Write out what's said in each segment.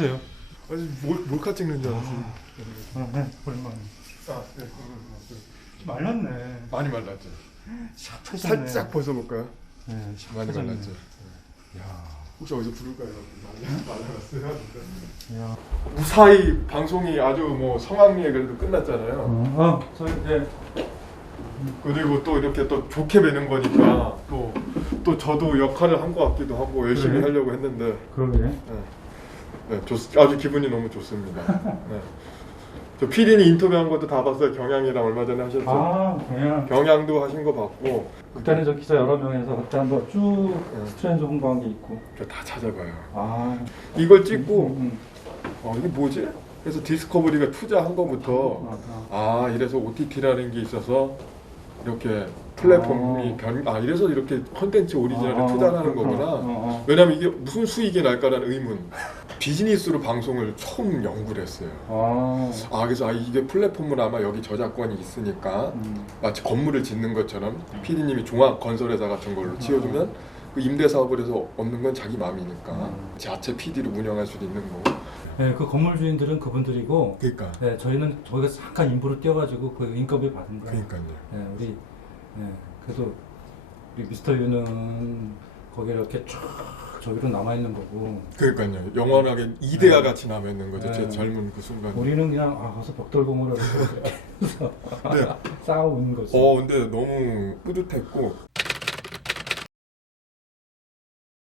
보세요. 아니 몰카 찍는 줄 알았어요. 네, 오랜만에. 네. 말랐네. 많이 말랐죠. 샤프해졌네. 살짝 벗어볼까요? 네, 많이 샤프해졌네. 말랐죠. 야, 혹시 어디서 부를까요? 말랐어요. 야. 무사히 방송이 아주 뭐 성황리에 그래도 끝났잖아요. 저희 이제 그리고 또 이렇게 또 좋게 뵈는 거니까 또 저도 역할을 한 것 같기도 하고 열심히 그래? 하려고 했는데 그러게. 네, 아주 기분이 너무 좋습니다. 네. 저 PD님 인터뷰한 것도 다 봤어요. 경향이랑 얼마 전에 하셨죠? 아, 그냥 경향도 하신 거 봤고 그때는 저 기자 여러 명에서 그때 한번 쭉 스트레인저 홍보한 게 있고. 저 다 찾아봐요. 아, 이걸 찍고 음. 이게 뭐지? 그래서 디스커버리가 투자한 거부터 이래서 OTT라는 게 있어서 이렇게 플랫폼이 이래서 이렇게 컨텐츠 오리지널에 투자하는 거구나. 왜냐면 이게 무슨 수익이 날까라는 의문. 비즈니스로 방송을 처음 연구를 했어요. 그래서 이게 플랫폼은 아마 여기 저작권이 있으니까 마치 건물을 짓는 것처럼 PD님이 종합 건설회사 같은 걸로 지어주면 그 임대 사업을 해서 얻는 건 자기 마음이니까 자체 PD로 운영할 수도 있는 거고. 네, 그 건물 주인들은 그분들이고. 그러니까. 네, 저희는 저기가 잠깐 인부로 뛰어가지고 그 인건비 받은 거예요. 그러니까요. 네, 그래도 우리 미스터 유는 거기 이렇게 쫙 저기로 남아 있는 거고. 그러니까요. 영원하게 이데아 같이 남아 있는 거죠. 제 네. 젊은 그 순간. 우리는 그냥 가서 벽돌공으로 이렇게 해서 네. 싸우고 있는 거지. 근데 너무 뿌듯했고.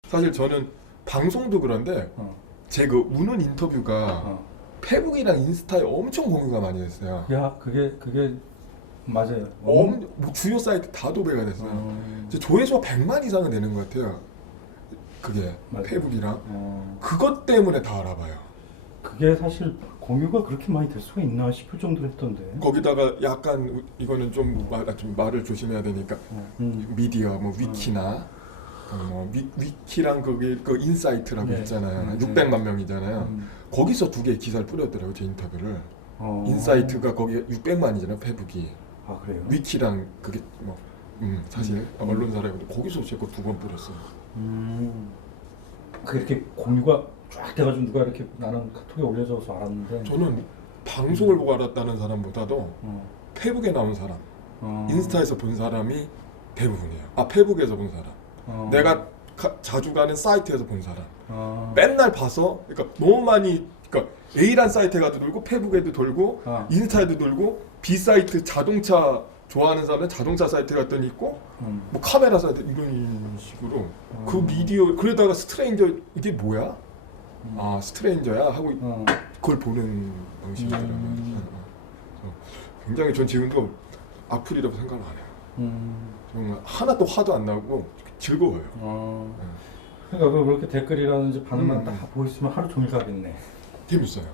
사실 저는 방송도 그런데 제 그 우는 인터뷰가 페북이랑 인스타에 엄청 공유가 많이 됐어요. 야, 그게 맞아요. 뭐 주요 사이트 다 도배가 됐어요. 조회수가 100만 이상은 되는 것 같아요. 그게 맞아요. 페북이랑 그것 때문에 다 알아봐요. 그게 사실 공유가 그렇게 많이 될 수가 있나 싶을 정도로 했던데. 거기다가 약간 이거는 좀 말을 조심해야 되니까 미디어 뭐 위키나 뭐 위키랑 거기 그 인사이트라고 네. 있잖아요. 600만 명이잖아요. 거기서 두 개의 기사를 뿌렸더라고요. 제 인터뷰를. 인사이트가 거기 600만이잖아요. 페북이. 아, 그래요? 위키랑 그게 뭐 사실 언론사라고 거기서 제 거 두 번 뿌렸어요. 그렇게 공유가 쫙 돼가지고 누가 이렇게 나는 카톡에 올려줘서 알았는데. 저는 방송을 보고 알았다는 사람보다도 페북에 나온 사람, 인스타에서 본 사람이 대부분이에요. 페북에서 본 사람. 내가 자주 가는 사이트에서 본 사람. 맨날 봐서, 그러니까 너무 많이, 그러니까 A란 사이트에 가도 돌고, 페북에도 돌고, 인스타에도 돌고, B 사이트 자동차 좋아하는 사람은 자동차 사이트 갔더니 있고, 뭐 카메라 사이트 이런 식으로 그 미디어 그러다가 스트레인저 이게 뭐야? 스트레인저야 하고 그걸 보는 방식이더라고요. 굉장히 전 지금도 악플이라고 생각 안 해요. 정말 하나도 화도 안 나고 즐거워요. 그러니까 그렇게 댓글이라든지 반응만 딱 보였으면 하루 종일 가겠네. 재밌어요.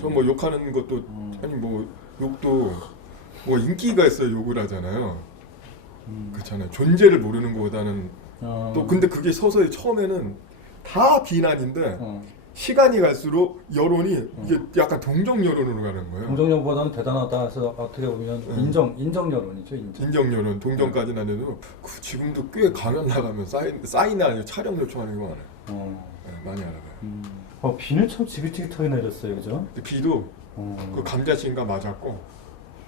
저 뭐 욕하는 것도 아니 뭐 욕도 뭐 인기가 있어야 욕을 하잖아요. 그렇잖아요. 존재를 모르는 것보다는 또 근데 그게 서서히 처음에는 다 비난인데 시간이 갈수록 여론이 이게 약간 동정 여론으로 가는 거예요. 동정여보다는 대단하다 해서 어떻게 보면 인정 여론이죠. 인정 여론, 동정까지는 안 해도 지금도 꽤 강연 나가면 사인이 아니고 촬영 요청하는 거 많아요. 네, 많이 알아봐요. 비는 참 지긋지긋하게 내렸어요, 그죠? 근데 비도 그 감자씨인가 맞았고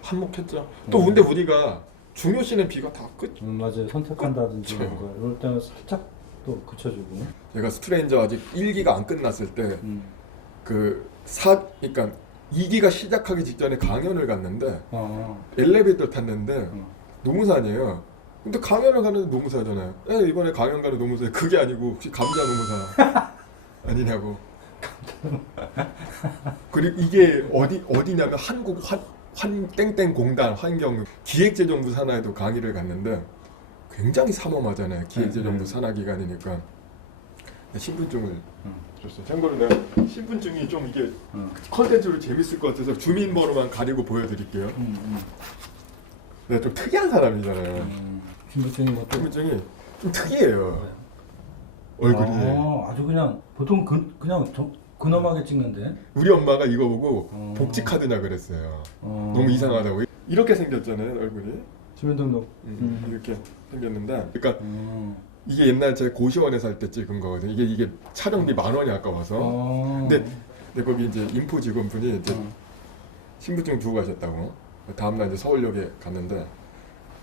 한몫했죠. 또 근데 우리가 중요시는 비가 다 끝. 맞아요. 선택한다든지 이런 거 이럴 때는 살짝 또 그쳐주고. 제가 스트레인저 아직 1기가 안 끝났을 때 그러니까 2기가 시작하기 직전에 강연을 갔는데 엘리베이터 탔는데 노무산이에요. 근데 강연을 가는데 노무사잖아요. 이번에 강연 가는 노무사 그게 아니고 혹시 감자 노무사 아니냐고. 그리고 이게 어디냐면 한국 한 땡땡 공단 환경 기획재정부 산하에도 강의를 갔는데 굉장히 삼엄하잖아요. 기획재정부 산하 기관이니까 신분증을 줬어요. 참고로 내가 신분증이 좀 이게 컨텐츠로 재밌을 것 같아서 주민번호만 가리고 보여드릴게요. 내가 좀 특이한 사람이잖아요. 신분증이 좀 특이해요. 얼굴이. 아주 그냥 보통 그냥 근엄하게 찍는데. 우리 엄마가 이거 보고 복지 카드냐 그랬어요. 너무 이상하다고. 이렇게 생겼잖아요, 얼굴이. 주민등록. 이렇게 생겼는데, 그러니까 이게 옛날 제 고시원에 살 때 찍은 거거든요. 이게 촬영비 10,000원이 아까워서. 근데 근데 거기 이제 인포 직원분이 이제 신분증 두고 가셨다고. 다음날 이제 서울역에 갔는데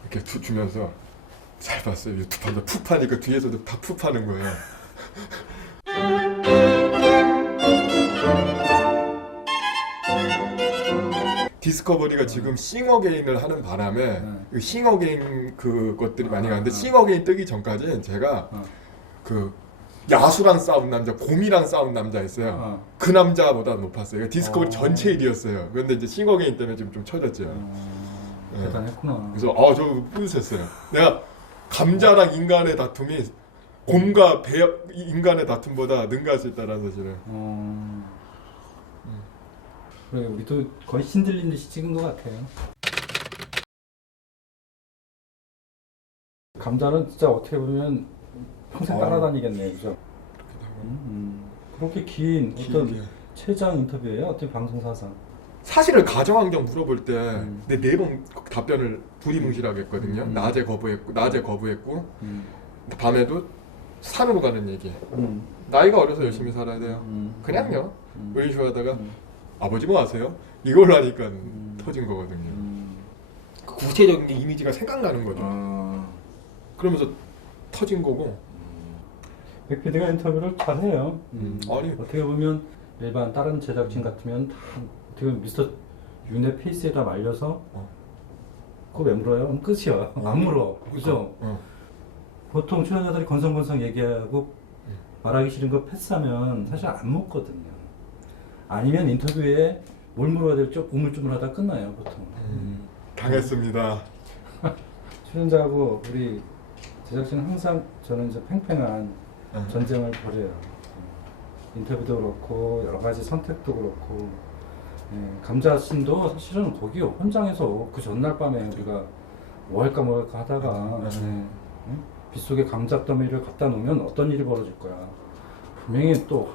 이렇게 주면서 잘 봤어요. 유튜브 한다 푹 파니까 뒤에서도 다 푹 파는 거예요. 디스커버리가 지금 싱어게인을 하는 바람에 그 싱어게인 그것들이 많이 가는데 싱어게인 뜨기 전까지 제가 그 야수랑 싸운 남자, 곰이랑 싸운 남자 있어요. 그 남자보다 높았어요. 디스커버리 전체 1위였어요. 그런데 이제 싱어게인 때문에 지금 좀 쳐졌죠. 네. 대단했구나. 그래서 저 뿌듯했어요. 내가 감자랑 인간의 다툼이 곰과 인간의 다툼보다 능가할 수 있다는 사실을. 그래, 우리도 거의 신들린 듯이 찍은 것 같아요. 감자는 진짜 어떻게 보면 평생 따라다니겠네, 그죠? 그렇게 긴 어떤 최장 인터뷰예요? 어떻게 방송사상? 사실은 가정환경 물어볼 때 내 4번 답변을 두리뭉실하게 했거든요. 낮에 거부했고 밤에도 산으로 가는 얘기. 나이가 어려서 열심히 살아야 돼요. 그냥요. 이런 식으로 하다가 아버지 뭐 아세요? 이걸로 하니까 터진 거거든요. 그 구체적인 이미지가 생각나는 거죠. 그러면서 터진 거고. 백 PD가 인터뷰를 잘해요. 아니 어떻게 보면 일반 다른 제작진 같으면 다 어떻게 보면 미스터 윤의 페이스에다 말려서 그거 왜 물어요? 그럼 끝이야. 안 물어. 그죠? 보통 출연자들이 건성건성 얘기하고 말하기 싫은 거 패스하면 사실 안 묻거든요. 아니면 인터뷰에 뭘 물어야 될지 우물쭈물하다 끝나요, 보통. 당했습니다. 출연자하고 우리 제작진은 항상 저는 이제 팽팽한 전쟁을 벌여요. 인터뷰도 그렇고 여러 가지 선택도 그렇고. 감자신도 사실은 거기 현장에서 그 전날 밤에 우리가 뭐 할까 하다가 빗속에 감자더미를 갖다 놓으면 어떤 일이 벌어질 거야. 분명히 또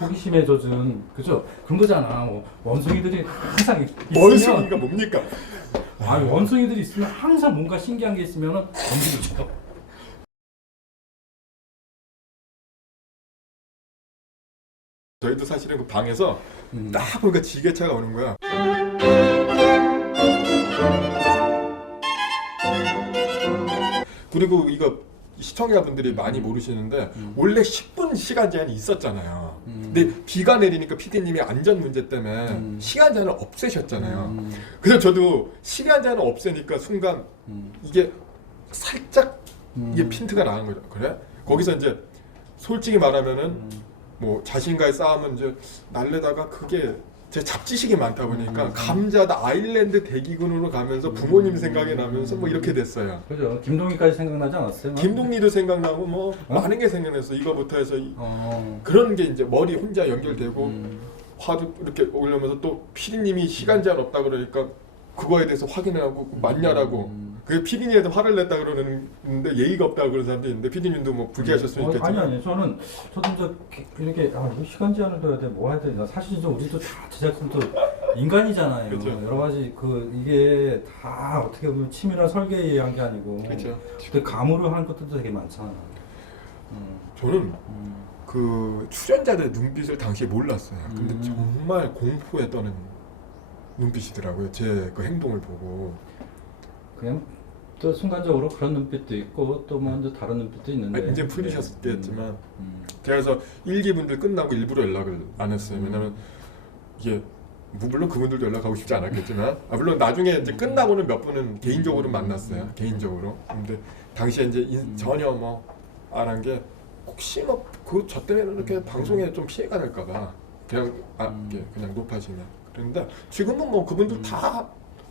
호기심에 젖은 그죠? 그런 거잖아. 원숭이들이 항상 있으면 원숭이가 뭡니까? 원숭이들이 있으면 항상 뭔가 신기한 게 있으면은 덤비죠. 저희도 사실은 그 방에서 딱 보니까 지게차가 오는 거야. 그리고 이거 시청자분들이 많이 모르시는데 원래 10분 시간 제한이 있었잖아요. 근데 비가 내리니까 PD님이 안전 문제 때문에 시간 제한을 없애셨잖아요. 그래서 저도 시간 제한을 없애니까 순간 이게 살짝 이게 핀트가 나는 거죠. 그래? 거기서 이제 솔직히 말하면은 뭐 자신과의 싸움은 이제 날래다가 그게 제 잡지식이 많다 보니까 감자다 아일랜드 대기근으로 가면서 부모님 생각이 나면서 뭐 이렇게 됐어요. 그죠. 김동희까지 생각나지 않았어요? 김동리도 생각나고 뭐 많은 게 생각났어. 이거부터 해서 그런 게 이제 머리 혼자 연결되고 화도 이렇게 올려면서 또 피디님이 시간 제한 없다 그러니까 그거에 대해서 확인하고 맞냐라고. 그 피디님한테 화를 냈다 그러는데 예의가 없다 그러는 사람도 있는데 피디님도 뭐 부기하실 수 있겠지만 아니 저도 이제 이렇게 이거 시간 제한을 둬야 돼, 뭐 해야 되나. 사실 이제 우리도 다 제작진도 인간이잖아요. 그렇죠. 여러 가지 이게 다 어떻게 보면 치밀한 설계에 의한 게 아니고. 그렇죠. 근데 감으로 하는 것들도 되게 많잖아. 저는 그 출연자들의 눈빛을 당시에 몰랐어요. 근데 정말 공포에 떠는 눈빛이더라고요. 제 그 행동을 보고. 그냥 또 순간적으로 그런 눈빛도 있고 또 뭐 다른 눈빛도 있는데 이제 풀리셨겠지만 제가 그래서 1기분들 끝나고 일부러 연락을 안 했어요. 왜냐면 이게 물론 그분들도 연락하고 싶지 않았겠지만 물론 나중에 이제 끝나고는 몇 분은 개인적으로 만났어요. 개인적으로. 근데 당시에 이제 전혀 뭐 안 한 게 혹시 뭐 저 때문에 이렇게 방송에 좀 피해가 될까봐 그냥 그냥 높아지면 그런데 지금은 뭐 그분들 다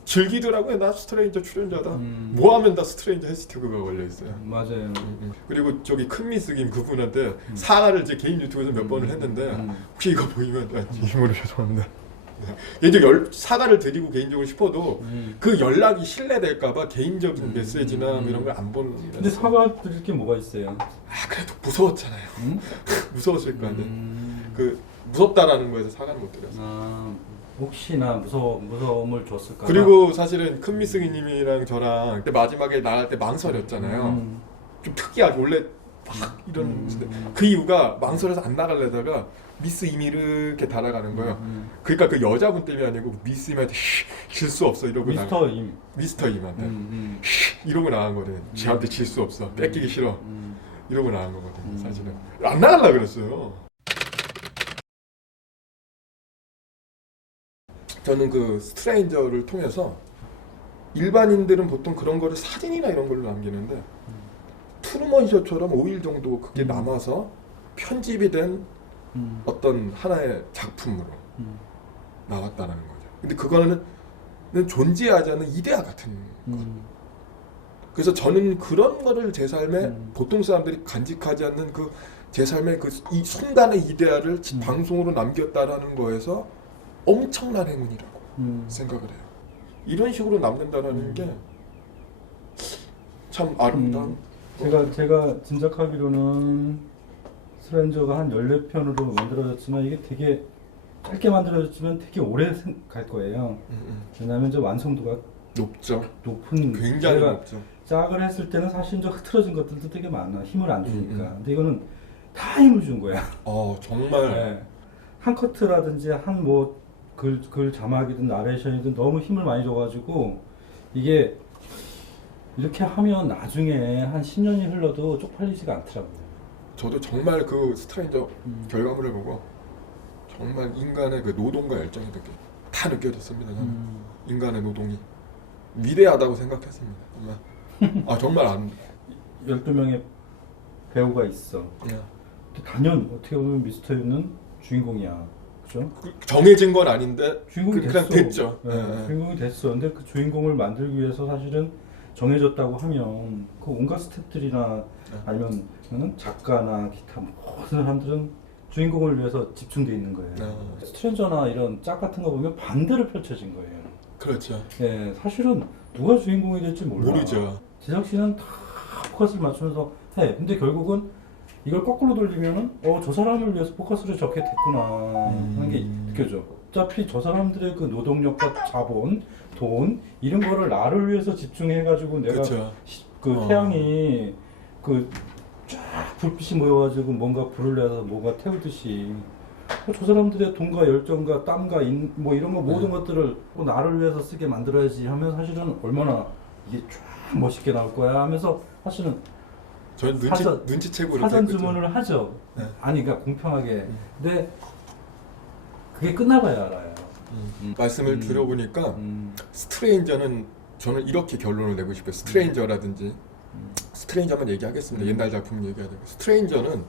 즐기더라고요. 나 스트레인저 출연자다. 뭐 하면 다 스트레인저 해시태그가 걸려 있어요. 맞아요. 그리고 저기 큰미스김 그분한테 사과를 제 개인 유튜브에서 몇 번을 했는데 혹시 이거 보이면 진심으로 죄송합니다. 이제 사과를 드리고 개인적으로 싶어도 그 연락이 신뢰될까봐 개인적인 메시지나 이런 걸 안 보는. 근데 사과 드릴 게 뭐가 있어요? 그래도 무서웠잖아요. 무서웠을 거 아니에요. 그 무섭다라는 거에서 사과를 못 드렸어요. 혹시나 무서움을 줬을까? 그리고 사실은 큰미승희님이랑 저랑 그때 마지막에 나갈 때 망설였잖아요. 좀 특이하게 원래 막 이런 그 이유가 망설여서 안 나가려다가 미스 이미 이렇게 달아가는 거예요. 그러니까 그 여자분 때문이 아니고 미스 임한테 질 수 없어 이러고 미스터 임. 미스터 임한테 이러고 나간 거래. 쟤한테 질 수 없어. 뺏기기 싫어. 이러고 나간 거거든요. 사실은 안 나가려 그랬어요. 저는 그 스트레인저를 통해서 일반인들은 보통 그런 거를 사진이나 이런 걸로 남기는데 트루먼 쇼처럼 5일 정도 그게 남아서 편집이 된 어떤 하나의 작품으로 나왔다라는 거죠. 근데 그거는 존재하지 않는 이데아 같은 것. 그래서 저는 그런 거를 제 삶에 보통 사람들이 간직하지 않는 그 제 삶의 그 이 순간의 이데아를 방송으로 남겼다라는 거에서 엄청난 행운이라고 생각을 해요. 이런 식으로 남는다라는 게 참 아름다운. 제가 짐작하기로는 스트레인저가 한 14편으로 만들어졌지만 이게 되게 짧게 만들어졌지만 되게 오래 갈 거예요. 왜냐하면 이제 완성도가 높죠. 높은, 굉장히 높죠. 짝을 했을 때는 사실 좀 흐트러진 것들도 되게 많아. 힘을 안 주니까. 근데 이거는 다 힘을 준 거야. 정말. 네. 한 커트라든지 한 뭐 글 자막이든 나레이션이든 너무 힘을 많이 줘가지고 이게 이렇게 하면 나중에 한 10년이 흘러도 쪽팔리지가 않더라고요. 저도 정말 그 스트레인저 결과물을 보고 정말 인간의 그 노동과 열정이 다 느껴졌습니다. 저는. 인간의 노동이 위대하다고 생각했습니다. 정말. 정말 안. 12명의 배우가 있어. 단연 어떻게 보면 미스터 유는 주인공이야. 그죠? 정해진 건 아닌데 주인공이 그냥 됐죠. 주인공이 됐어. 근데 그 주인공을 만들기 위해서 사실은 정해졌다고 하면 그 온갖 스태프들이나 아니면 작가나 기타 모든 사람들은 주인공을 위해서 집중돼 있는 거예요. 스트레인저나 이런 짝 같은 거 보면 반대로 펼쳐진 거예요. 그렇죠. 사실은 누가 주인공이 될지 모르죠. 제작진은 다 포커스를 맞추면서 해. 근데 결국은 이걸 거꾸로 돌리면은 저 사람을 위해서 포커스를 저렇게 됐구나 하는 게 느껴져. 어차피 저 사람들의 그 노동력과 자본, 돈 이런 거를 나를 위해서 집중해가지고 내가 그 태양이 그 쫙 불빛이 모여가지고 뭔가 불을 내서 뭔가 태우듯이 저 사람들의 돈과 열정과 땀과 뭐 이런 거 모든 것들을 나를 위해서 쓰게 만들어야지 하면 사실은 얼마나 이게 쫙 멋있게 나올 거야 하면서 사실은 저는 눈치채고 사전 주문을 하죠. 아니 그러니까 공평하게. 근데 그게 끝나봐야 알아요. 말씀을 들어보니까 스트레인저는 저는 이렇게 결론을 내고 싶어요. 스트레인저라든지 스트레인저만 얘기하겠습니다. 옛날 작품 얘기하자고. 스트레인저는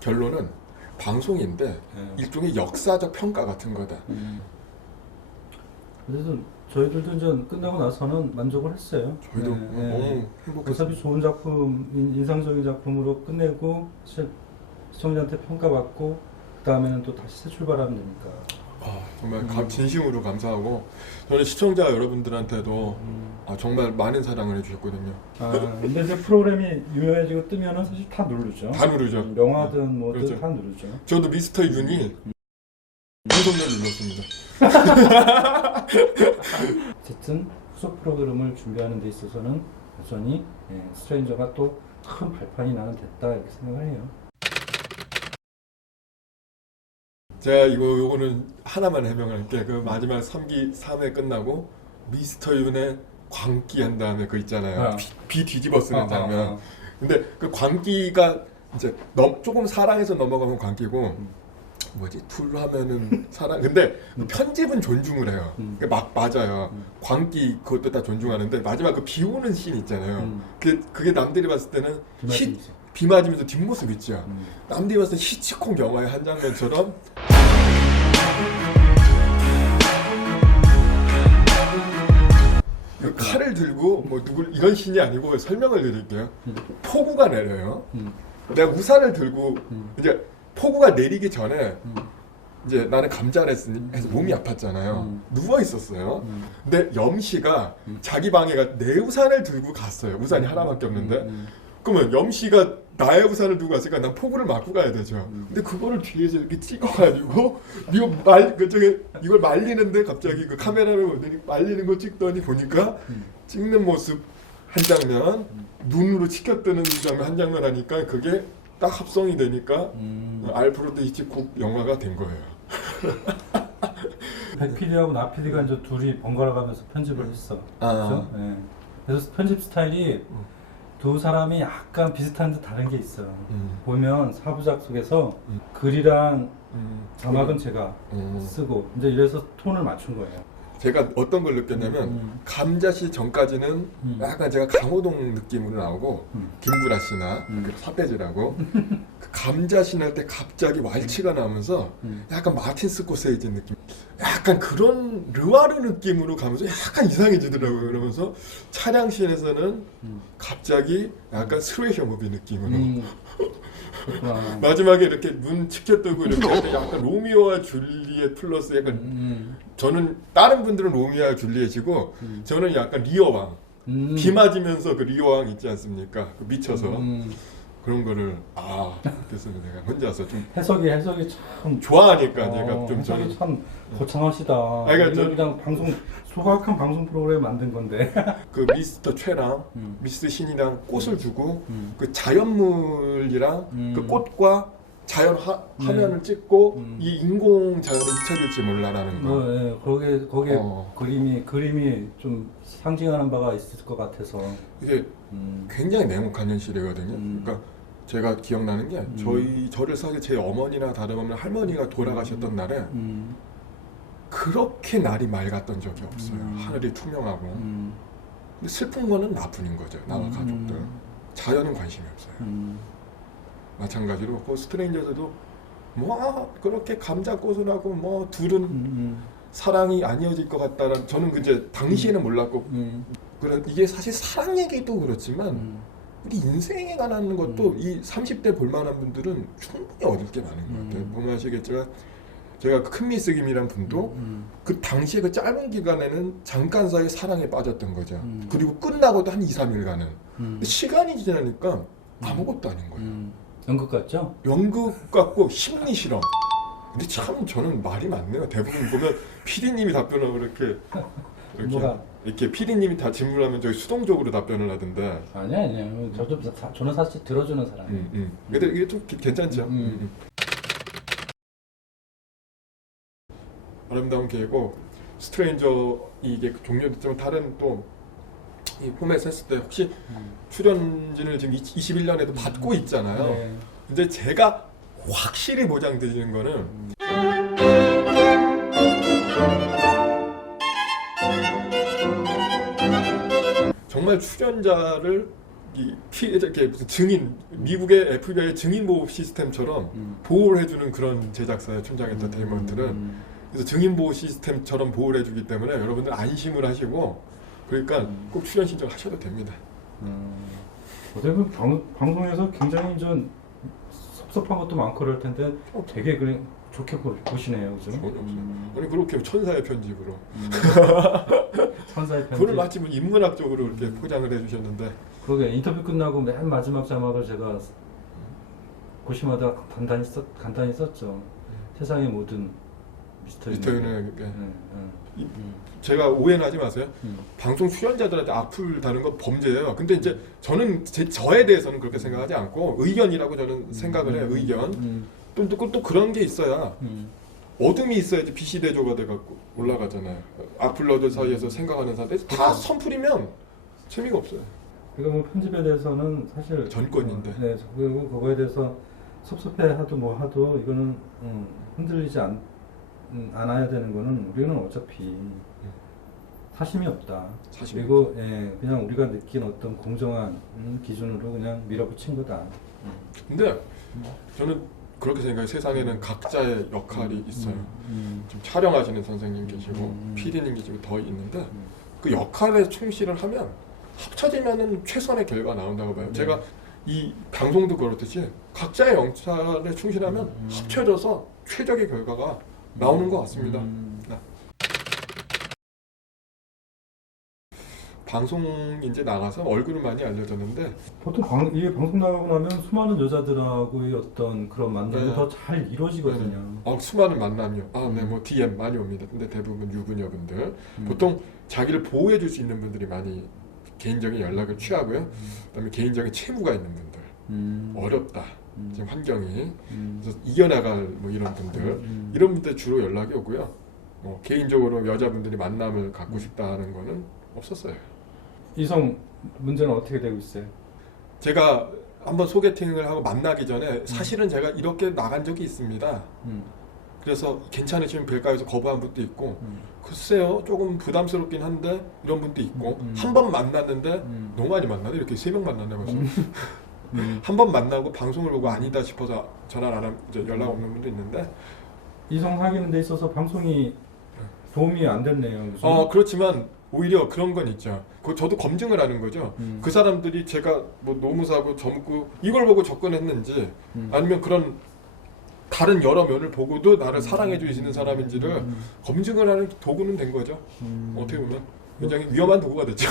결론은 방송인데 일종의 역사적 평가 같은 거다. 그래서 저희들도 이제 끝나고 나서는 만족을 했어요. 저희도 너무 행복했어요. 어차피 좋은 작품, 인상적인 작품으로 끝내고 사실 시청자한테 평가받고 그 다음에는 또 다시 새 출발하면 되니까. 정말 진심으로 감사하고 저는 시청자 여러분들한테도 정말 많은 사랑을 해주셨거든요. 근데 이제 프로그램이 유명해지고 뜨면은 사실 다 누르죠. 다 누르죠. 영화든 뭐든 그렇죠. 다 누르죠. 저도 미스터 윤이 방송을 눌렀습니다. 어쨌든 후속 프로그램을 준비하는 데 있어서는 여전히 스트레인저가 또 큰 발판이 나는 됐다 이렇게 생각을 해요. 제가 요거는 하나만 해명할게. 그 마지막 3기 3회 끝나고 미스터 윤의 광기 한 다음에 그 있잖아요. 비 뒤집어 쓰는 장면. 근데 그 광기가 이제 조금 사랑해서 넘어가면 광기고 풀로 하면은 사랑. 근데 편집은 존중을 해요. 막 맞아요. 광기 그것도 다 존중하는데 마지막 그 비 오는 씬 있잖아요. 그게 남들이 봤을 때는 비 맞으면서 뒷모습 있죠. 남들이 봤을 때 히치콕 영화의 한 장면처럼 그 칼을 들고 뭐 누굴 이런 씬이 아니고 설명을 드릴게요. 폭우가 내려요. 내가 우산을 들고 이제 폭우가 내리기 전에 이제 나는 감자를 해서 몸이 아팠잖아요. 누워 있었어요. 근데 염씨가 자기 방에가 내 우산을 들고 갔어요. 우산이 하나밖에 없는데. 그러면 염씨가 나의 우산을 들고 갔으니까 난 폭우를 맞고 가야 되죠. 근데 그거를 뒤에서 이렇게 찍어가지고 이걸 말리는데 갑자기 그 카메라로 말리는 거 찍더니 보니까 찍는 모습 한 장면, 눈으로 치켜뜨는 장면 한 장면 하니까 그게 딱 합성이 되니까 알프레드 히치콕 영화가 된 거예요. 백 PD하고 나 PD가 이제 둘이 번갈아 가면서 편집을 했어. 그렇죠? 네. 그래서 편집 스타일이 두 사람이 약간 비슷한 듯 다른 게 있어요. 보면 사부작 속에서 글이랑 자막은 제가 쓰고 이제 이래서 톤을 맞춘 거예요. 제가 어떤 걸 느꼈냐면 감자씨 전까지는 약간 제가 강호동 느낌으로 나오고 김구라 씨나 그 사태지라고 그 감자씨 날 때 갑자기 왈츠가 나오면서 약간 마틴 스코세이지 느낌, 약간 그런 르와르 느낌으로 가면서 약간 이상해지더라고요. 그러면서 차량씬에서는 갑자기 약간 스웨셔 무비 느낌으로 마지막에 이렇게 눈 치켜뜨고 이렇게 할 때 약간 로미오와 줄리엣 플러스 약간 저는 다른 분들은 로미오와 줄리엣이고 저는 약간 리어왕 비 맞으면서 그 리어왕 있지 않습니까? 그 미쳐서 그런 거를 그래서 내가 혼자서 좀 해석이 참 좋아하니까 제가 좀 해석이 저는 참 거창하시다. 그러니까 그냥 방송 소박한 방송 프로그램 만든 건데. 그 미스터 최랑 미스 신이랑 꽃을 주고 그 자연물이랑 그 꽃과 자연 화면을 찍고 이 인공 자연을 잊혀질지 몰라라는 거. 뭐, 예, 거기에 그림이 좀 상징하는 바가 있을 것 같아서 이게 굉장히 냉혹한 현실이거든요. 그러니까 제가 기억나는 게 저를 사실 제 어머니나 다름없는 할머니가 돌아가셨던 날에 그렇게 날이 맑았던 적이 없어요. 하늘이 투명하고. 근데 슬픈 거는 나뿐인 거죠. 나와 가족들. 자연은 관심이 없어요. 마찬가지로 그 스트레인저스도 뭐 그렇게 감자꽃을 하고 뭐 둘은 사랑이 안 이어질 것 같다는, 저는 이제 당시에는 몰랐고 이게 사실 사랑 얘기도 그렇지만 우리 인생에 관한 것도 이 30대 볼만한 분들은 충분히 얻을 게 많은 것 같아요. 보면 아시겠지만 제가 큰 미스 김이란 분도 그 당시에 그 짧은 기간에는 잠깐 사이에 사랑에 빠졌던 거죠. 그리고 끝나고도 한 2, 3일간은. 근데 시간이 지나니까 아무것도 아닌 거예요. 연극 같죠? 연극 같고 심리 실험. 근데 참 저는 말이 많네요. 대부분 보면 PD님이 답변하고 이렇게 PD님이 다 질문하면 저희 수동적으로 답변을 하던데. 아니야. 저는 사실 들어주는 사람이에요. 근데 이게 좀 괜찮죠? 아름다운 계곡, 스트레인저 이게 종료됐지만 다른 또 이 포맷 했을 때 혹시 출연진을 지금 21년에도 받고 있잖아요. 네. 근데 제가 확실히 보장드리는 거는 정말 출연자를 이렇게 무슨 증인, 미국의 FBI 증인 보호 시스템처럼 보호를 해주는 그런 제작사의 춘장 엔터테인먼트는. 그래서 증인 보호 시스템처럼 보호를 해주기 때문에 여러분들 안심을 하시고, 그러니까 꼭 출연 신청하셔도 됩니다. 어쨌든 방송에서 굉장히 좀 섭섭한 것도 많고 그럴 텐데 되게 좋게 보시네요, 그죠? 전혀 없어요. 아니 그렇게 천사의 편집으로. 천사의 편집. 그걸 마치 뭐 인문학적으로 이렇게 포장을 해주셨는데. 그러게 인터뷰 끝나고 맨 마지막 자막을 제가 고시마다 간단히 썼죠. 세상의 모든 미스터윤의 제가 오해는 하지 마세요. 방송 출연자들한테 악플 다는 건 범죄예요. 근데 이제 저는 저에 대해서는 그렇게 생각하지 않고 의견이라고 저는 생각을 해요. 의견. 또 그런 게 있어야 어둠이 있어야지 빛이 대조가 돼갖고 올라가잖아요. 악플러들 사이에서 생각하는 사람들 다 선풀이면 재미가 없어요. 그러니까 뭐 편집에 대해서는 사실 전권인데. 네, 그리고 그거에 대해서 섭섭해하도 뭐 하도 이거는 흔들리지 않아야 되는 거는 우리는 어차피 사심이 없다. 그리고 그냥 우리가 느낀 어떤 공정한 기준으로 그냥 밀어붙인 거다. 근데 저는 그렇게 생각해요. 세상에는 각자의 역할이 있어요. 지금 촬영하시는 선생님 계시고 PD님 계시고 더 있는데 그 역할에 충실을 하면 합쳐지면은 최선의 결과가 나온다고 봐요. 제가 이 방송도 그렇듯이 각자의 역할에 충실하면 합쳐져서 최적의 결과가 나오는 것 같습니다. 방송 이제 나가서 얼굴은 많이 알려졌는데 보통 이게 방송 나가고 나면 수많은 여자들하고의 어떤 그런 만남이 더 잘 이루어지거든요. 수많은 만남이요. 뭐 DM 많이 옵니다. 근데 대부분 유부녀분들 보통 자기를 보호해 줄 수 있는 분들이 많이 개인적인 연락을 취하고요. 그다음에 개인적인 채무가 있는 분들 어렵다. 지금 환경이 그래서 이겨나갈 뭐 이런 분들 이런 분들 주로 연락이 오고요. 개인적으로 여자분들이 만남을 갖고 싶다 하는 거는 없었어요. 이성 문제는 어떻게 되고 있어요? 제가 한번 소개팅을 하고 만나기 전에 사실은 제가 이렇게 나간 적이 있습니다. 그래서 괜찮으시면 뵐까 해서 거부한 분도 있고 글쎄요 조금 부담스럽긴 한데 이런 분도 있고 한 번 만났는데 너무 많이 만나네 이렇게 3명 만났네 벌써 한 번 만나고 방송을 보고 아니다 싶어서 전화를 안 하면 이제 연락 없는 분도 있는데 이성 사귀는 데 있어서 방송이 도움이 안 됐네요. 그죠? 그렇지만 오히려 그런 건 있죠. 저도 검증을 하는 거죠. 그 사람들이 제가 뭐 노무사고 젊고 이걸 보고 접근했는지 아니면 그런 다른 여러 면을 보고도 나를 사랑해 주시는 사람인지를 검증을 하는 도구는 된 거죠. 어떻게 보면 굉장히 위험한 도구가 됐죠.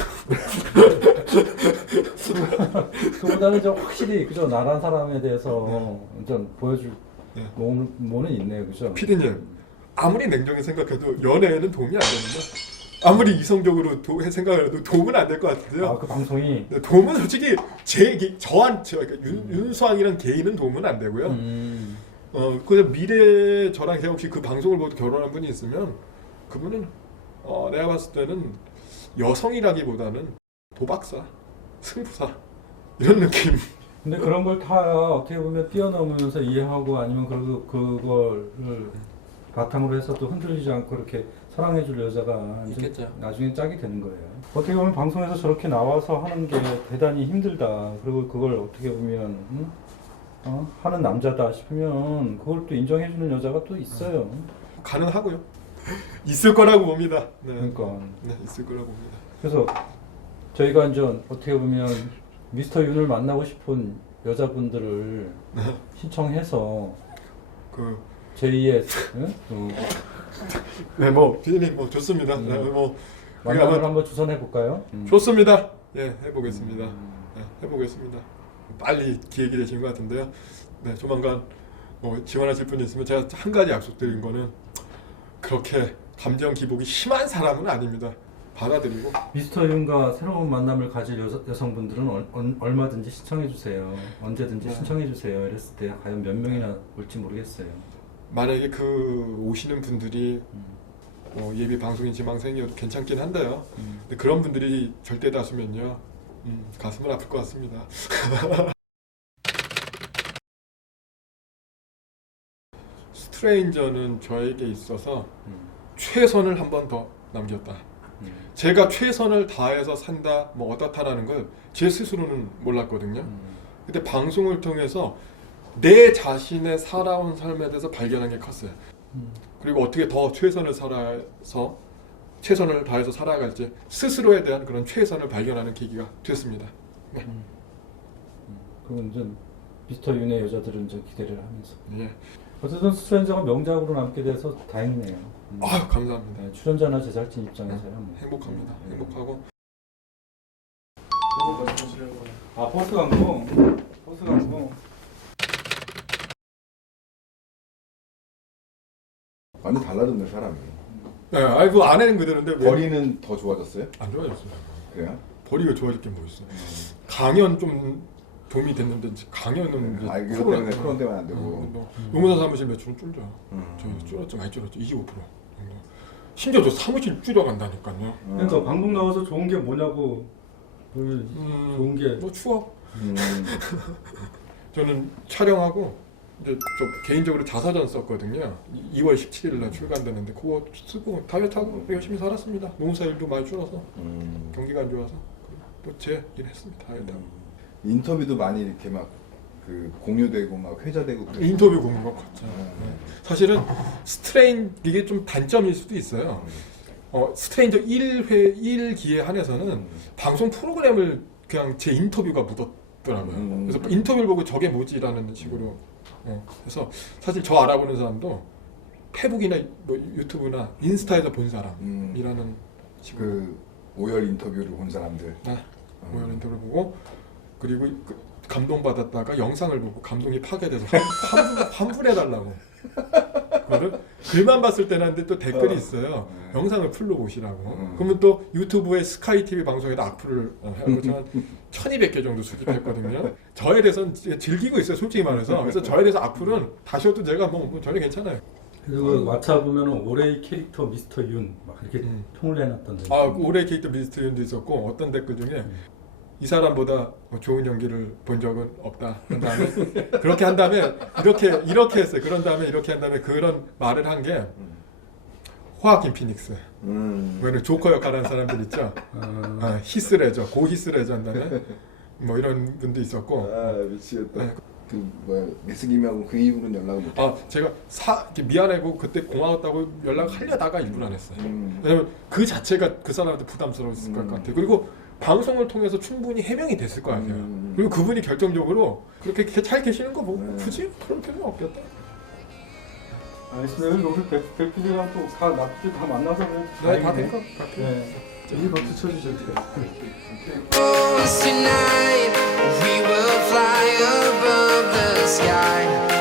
그보다는 좀 확실히 그죠 나란 사람에 대해서 좀 보여줄 네. 뭐는 있네요, 그죠? 피디님 아무리 냉정히 생각해도 연애에는 도움이 안 됩니다. 아무리 이성적으로 생각을 해도 도움은 안 될 것 같은데요. 그 방송이 도움은 솔직히 저한테 그러니까 윤수왕이란 개인은 도움은 안 되고요. 그래서 미래에 저랑 혹시 그 방송을 보고 결혼한 분이 있으면 그분은 내가 봤을 때는 여성이라기보다는 도박사, 승부사 이런 느낌. 근데 그런 걸 다 어떻게 보면 뛰어넘으면서 이해하고 아니면 그거를 바탕으로 해서 또 흔들리지 않고 이렇게 사랑해줄 여자가 있겠죠. 나중에 짝이 되는 거예요. 어떻게 보면 방송에서 저렇게 나와서 하는 게 대단히 힘들다. 그리고 그걸 어떻게 보면 하는 남자다 싶으면 그걸 또 인정해주는 여자가 또 있어요. 가능하고요. 있을 거라고 봅니다. 네. 그러니까. 네, 있을 거라고 봅니다. 그래서 저희가 이제 어떻게 보면 미스터 윤을 만나고 싶은 여자분들을 신청해서 제2의 네, 뭐 피디님 뭐 좋습니다. 네, 뭐 만남을 한번 주선해 볼까요? 좋습니다. 예, 해보겠습니다. 네, 해보겠습니다. 빨리 기획이 되신 것 같은데요. 네, 조만간 지원하실 분이 있으면 제가 한 가지 약속드린 거는 그렇게 감정 기복이 심한 사람은 아닙니다. 받아들이고 미스터 윤과 새로운 만남을 가질 여성분들은 얼마든지 신청해 주세요. 언제든지 신청해 주세요. 이랬을 때 과연 몇 명이나 올지 모르겠어요. 만약에 오시는 분들이 예비 방송인 지망생이어도 괜찮긴 한데요. 근데 그런 분들이 절대 다수면요. 가슴은 아플 것 같습니다. 스트레인저는 저에게 있어서 최선을 한 번 더 남겼다. 제가 최선을 다해서 산다, 뭐 어떻다라는 걸 제 스스로는 몰랐거든요. 근데 방송을 통해서 내 자신의 살아온 삶에 대해서 발견한 게 컸어요. 그리고 어떻게 더 최선을 다해서 살아갈지 스스로에 대한 그런 최선을 발견하는 계기가 됐습니다. 네. 그럼 이제 미스터 윤의 여자들은 이제 기대를 하면서. 예. 어쨌든 스트레인저가 명작으로 남게 돼서 다행이네요. 감사합니다. 네, 출연자나 제작진 입장에서요. 행복합니다. 행복하고. 포스 광고. 포스 광고. 완전 달라졌네 사람이. 네, 아이고 아내는 그대로인데 벌이는 더 좋아졌어요? 안 좋아졌어요. 그래요? 벌이가 좋아질 게 뭐 있어? 강연 좀 도움이 됐는데 강연은 이제 이것 때문에 코로나 때문에 안 되고. 노무사 사무실 매출은 줄죠. 저희 줄었죠, 많이 줄었죠. 25% 정도. 심지어 저 사무실 줄여간다니까요. 그러니까 방송 나와서 좋은 게 뭐냐고. 좋은 게 뭐 추억. 저는 촬영하고 이제 저 개인적으로 자사전 썼거든요. 2월 17일 날 출간되는데 그거 쓰고 다이어트하고 열심히 살았습니다. 노무사 일도 많이 줄어서 경기가 안 좋아서 또 제 일 했습니다. 다이어트하고. 인터뷰도 많이 이렇게 막 공유되고 막 회자되고 그랬어요. 인터뷰 공유가 컸죠. 네. 사실은 이게 좀 단점일 수도 있어요. 스트레인저 1기에 한해서는 방송 프로그램을 그냥 제 인터뷰가 묻었더라고요. 그래서 인터뷰를 보고 저게 뭐지라는 식으로 그래서 사실 저 알아보는 사람도 페북이나 뭐 유튜브나 인스타에서 본 사람이라는 식으로 오열 인터뷰를 본 사람들. 오열 인터뷰를 보고 그리고 감동받았다가 영상을 보고 감동이 파괴돼서 환불해달라고. 그거를 글만 봤을 때는 하는데 또 댓글이 있어요. 영상을 풀로 보시라고. 그러면 또 유튜브에 스카이 TV 방송에다 악플을 하고 저는 1200개 정도 수집했거든요. 저에 대해서는 즐기고 있어요, 솔직히 말해서. 그래서 저에 대해서 악플은 다시 해도 제가 뭐 전혀 괜찮아요. 그리고 왓챠 보면은 올해의 캐릭터 미스터 윤 막 이렇게 통을 내놨던 데. 아, 올해 캐릭터 미스터 윤도 있었고 어떤 댓글 중에 이 사람보다 좋은 연기를 본 적은 없다. 그런 다음에 그렇게 한 다음에 이렇게 했어요. 그런 다음에 이렇게 한 다음에 그런 말을 한 게 호아킨 피닉스. 왜냐면 조커 역할하는 사람들 있죠. 히스레저, 고 히스레저 한다면 뭐 이런 분도 있었고. 아 미치겠다. 네. 그 뭐야 메스김하고 그 이후로는 연락을 못. 아 제가 이렇게 미안하고 그때 고마웠다고 연락하려다가 일부러 안 했어요. 왜냐면 그 자체가 그 사람한테 부담스러웠을 것 같아요. 그리고 방송을 통해서 충분히 해명이 됐을 거 아니에요. 그리고 그분이 결정적으로 그렇게 잘 계시는 거 보고 굳이 그럴 필요는 없겠다. 알겠습니다. 여기 백PD랑 또 다 납치 다 만나서 네, 다 된 것 같아요. 네. 이 버튼 쳐주셔도 돼요. Tonight we will fly above the sky.